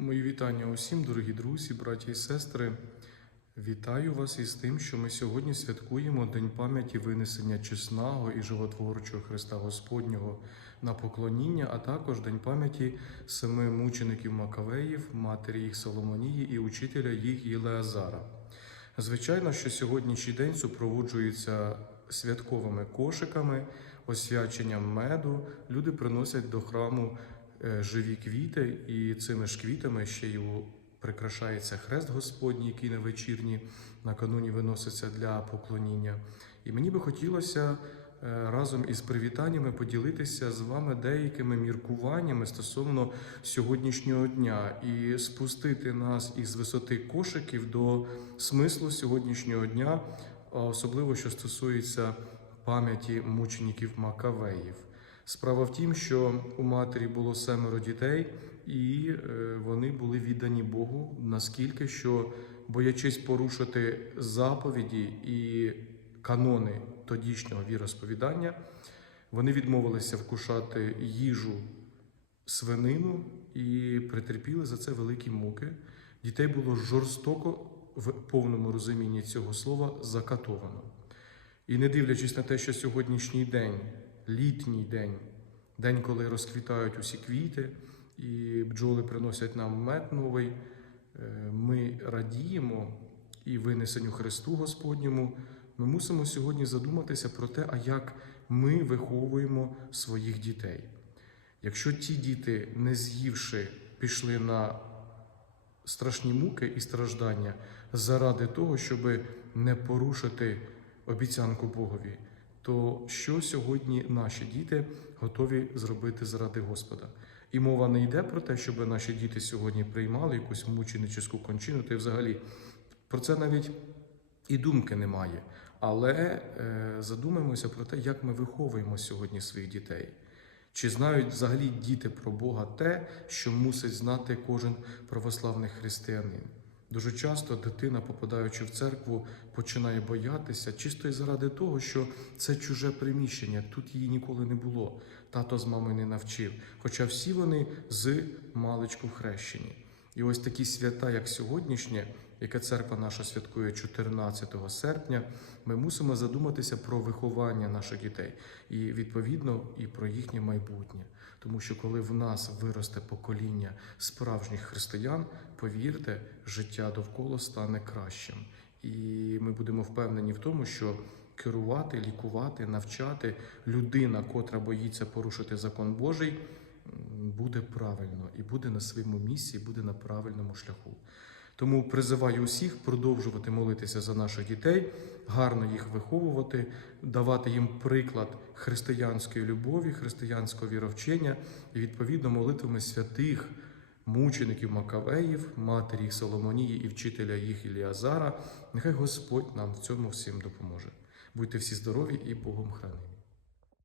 Мої вітання усім, дорогі друзі, браті і сестри. Вітаю вас із тим, що ми сьогодні святкуємо День пам'яті винесення чесного і животворчого Христа Господнього на поклоніння, а також День пам'яті семи мучеників Макавеїв, матері їх Соломонії і учителя їх Єлеазара. Звичайно, що сьогоднішній день супроводжується святковими кошиками, освяченням меду. Люди приносять до храму живі квіти, і цими ж квітами ще й прикрашається хрест Господній, який на вечірні накануні виноситься для поклоніння. І мені би хотілося е, разом із привітаннями поділитися з вами деякими міркуваннями стосовно сьогоднішнього дня і спустити нас із висоти кошиків до смислу сьогоднішнього дня, особливо що стосується пам'яті мучеників Макавеїв. Справа в тім, що у матері було семеро дітей, і е, вони були віддані Богу наскільки, що боячись порушити заповіді і канони тодішнього віросповідання, вони відмовилися вкушати їжу свинину і претерпіли за це великі муки. Дітей було жорстоко в повному розумінні цього слова закатовано. І не дивлячись на те, що сьогоднішній день, літній день, день, коли розквітають усі квіти, і бджоли приносять нам мед новий, е, ми радіємо і винесенню Христу Господньому. Ми мусимо сьогодні задуматися про те, а як ми виховуємо своїх дітей. Якщо ті діти, не з'ївши, пішли на страшні муки і страждання заради того, щоб не порушити обіцянку Богові, то що сьогодні наші діти готові зробити заради Господа? І мова не йде про те, щоб наші діти сьогодні приймали якусь мученическу кончину, та й взагалі про це навіть і думки немає. Але е, задумаємося про те, як ми виховуємо сьогодні своїх дітей. Чи знають взагалі діти про Бога те, що мусить знати кожен православний християнин? Дуже часто дитина, попадаючи в церкву, починає боятися чисто і заради того, що це чуже приміщення, тут її ніколи не було. Тато з мамою не навчив. Хоча всі вони з маличку хрещені. І ось такі свята, як сьогоднішнє, яке церква наша святкує 14 серпня, ми мусимо задуматися про виховання наших дітей і відповідно і про їхнє майбутнє. Тому що коли в нас виросте покоління справжніх християн, повірте, життя довкола стане кращим. І ми будемо впевнені в тому, що керувати, лікувати, навчати людина, котра боїться порушити закон Божий, буде правильно і буде на своєму місці, і буде на правильному шляху. Тому призиваю усіх продовжувати молитися за наших дітей, гарно їх виховувати, давати їм приклад християнської любові, християнського віровчення і відповідно молитвами святих мучеників Макавеїв, матері Соломонії і вчителя їх Іліазара. Нехай Господь нам в цьому всім допоможе. Будьте всі здорові і Богом хранимі.